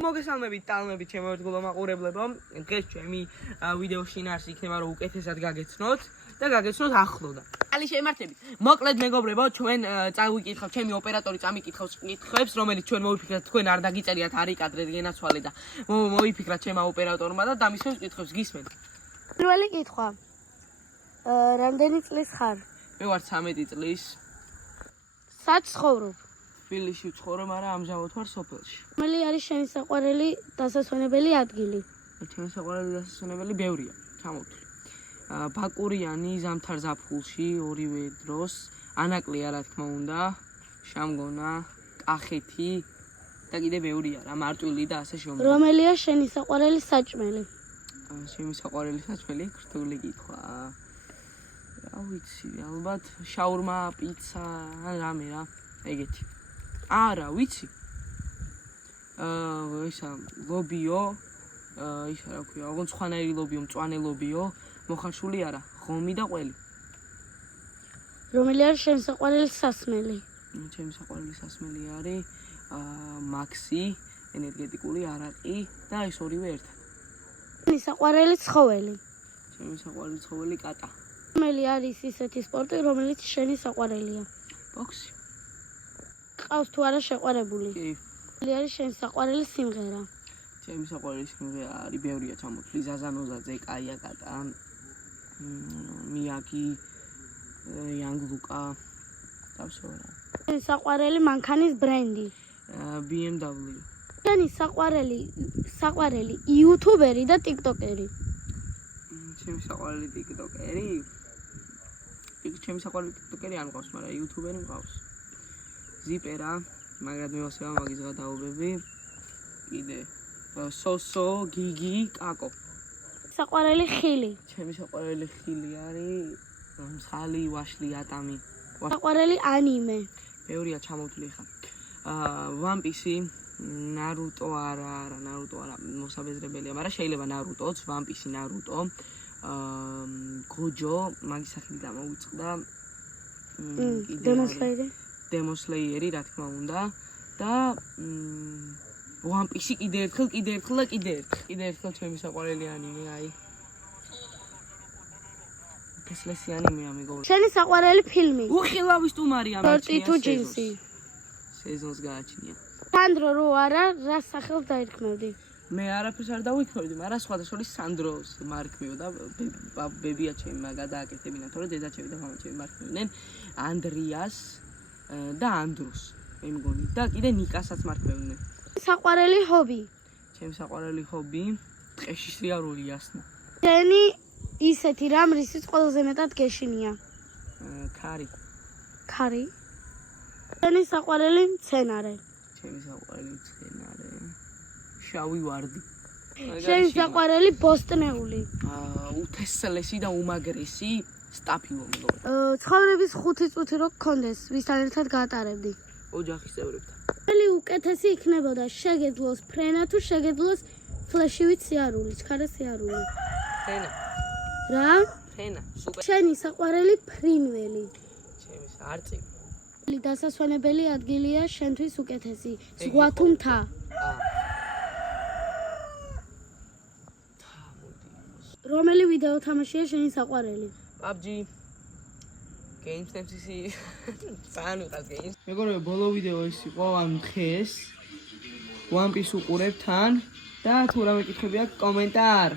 მოგესალმებით ტალმებით ჩემო ერთგულო მაყურებლებო. დღეს ჩემი ვიდეოში ნარს იქნება რომ უკეთესად გაგეცნოთ და გაგეცნოთ ახლო და.Ალი შემართებით. მოკლედ მეგობრებო, ჩვენ წავიკითხავთ ჩემი ოპერატორი წამიკითხავს კითხვებს, რომელიც ჩვენ მოვიფიქრეთ თქვენ არ დაგიწერიათ არი კადრად გენაცვალე და მოვიფიქრათ ჩემმა ოპერატორმა და დამისვენს კითხვებს გისმენთ. პირველი კითხვა. რამდენი წლის ხარ? მე ვარ 13 წლის. სად ცხოვრობ? თბილისში ვცხოვრობ, მაგრამ ამჟამად ვარ სოფელში. რომელი არის შენი საყვარელი დასასვენებელი ადგილი? ჩემი საყვარელი დასასვენებელი ბევრია, ჩამოვთვლი. ბაკურიანი, ზამთარ ზაფხულში, ორივე დროს, ანაკლია რა თქმა უნდა, შამგონა, კახეთი და კიდე ბევრია რა, მარტვილი და ასე შემდგომ. რომელია შენი საყვარელი საჭმელი? ჩემი საყვარელი საჭმელი, ქართული კითხვა. რა ვიცი, ალბათ შაურმა, პიცა, ან რამე რა, ეგეთი. არა, ვიცი. ისა ლობიო, ისა რა ქვია, ოღონდ სხვანაირი ლობიო, მწვანე ლობიო, მოხარშული არა, ხომი და ყველი. რომელი არის შენი საყვარელი სასმელი? ჩემი საყვარელი სასმელი არის მაქსი, ენერგეტიკული არაყი და ეს ორივე ერთად. შენი საყვარელი ცხოველი? ჩემი საყვარელი ცხოველი კატა. რომელი არის ისეთი სპორტი, რომელიც შენი საყვარელია? ბოქსი. ყავს თუ არა შეყვარებული? კი. რომელი არის შენი საყვარელი სიმღერა? ჩემი საყვარელი სიმღერა არის ბევრია ჩამოთვლი, ზაზანოზაძე, კაია კატა, მiyagi, young luka, დავშორა. შენი საყვარელი მანქანის ბრენდი? BMW. შენი საყვარელი იუთუბერი და ტიკტოკერი? ჩემი საყვარელი ტიკტოკერი? ჩემი საყვარელი ტიკტოკერი არ მყავს, მაგრამ იუთუბერი მყავს. ზიპერა, მაგრამ მევასება მაგის გადაობები. კიდე სოსო, გიგი, კაკო. საყვარელი ხილი? ჩემი საყვარელი ხილი არის მსხალი, ვაშლი, ატამი. საყვარელი ანიმე? ბევრია ჩამოვთვლი ხა. ვამპისი, ნარუტო არა, ნარუტო არა, მოსაბეზრებელია, მაგრამ შეიძლება ნარუტოც, ვამპისი, ნარუტო. გოჯო, მაგის სახელი დამოვიწყდა. დემოსლეიერი, რა თქმა უნდა და ვამპისი კიდე ერთხელ და კიდე ერთხელ ჩემი საყვარელი ანიმე, აი. ესლესი ანიმეა მეგობრებო. შენი საყვარელი ფილმი? უხილავი სტუმარი ამაჩნია. თუ ჯინსი. სეზონს გააჩნია. სანდრო რო არა, რა სახელს დაირქმევდი? მე არაფერს არ დავიქნევდი, მაგრამ სხვადასხვა სანდროს მარქმევ და ბებია ჩემი მაგადააკეთებინა, თორე დედაჩემი და მამაჩემი მარქმევდნენ ანდრიას და ანდრუს, მე მგონი და კიდე ნიკასაც მარქმევდნენ. საყვარელი ჰობი? ჩემი საყვარელი ჰობი ტყეში სიარული ასნა. შენი ისეთი რამ რისიც ყველაზე მეტად გეშინია? ქარი. ქარი? შენი საყვარელი მცენარე? ჩემი საყვარელი მცენარე შავი ვარდი. შენი საყვარელი ბოსტნეული? უთესლესი და უმაგრესი სტაფილო მეგობრებო. ცხოვრების 5 წუთი რო გქონდეს, ვისთან ერთად გაატარებდი? ოჯახის წევრებთან. რომელი უკეთესი იქნებოდა, შეგეძლოს ფრენა თუ შეგეძლოს ფლეშივით სიარული, ჩქარა სიარული? ფრენა. რა? ფრენა, სუპერ. შენი საყვარელი ფრინველი? ჩემი არწივი. დასასვენებელი ადგილია შენთვის უკეთესი, ზღვა თუ მთა? რომელი ვიდეო თამაშია შენი საყვარელი? PUBG. Games MCC. ძალიან უყავს games. მეგობრებო, ბოლო ვიდეო ის იყო ამ დღეს. One Piece უყურებ თან და თუ რამე კითხვები აქვს კომენტარ.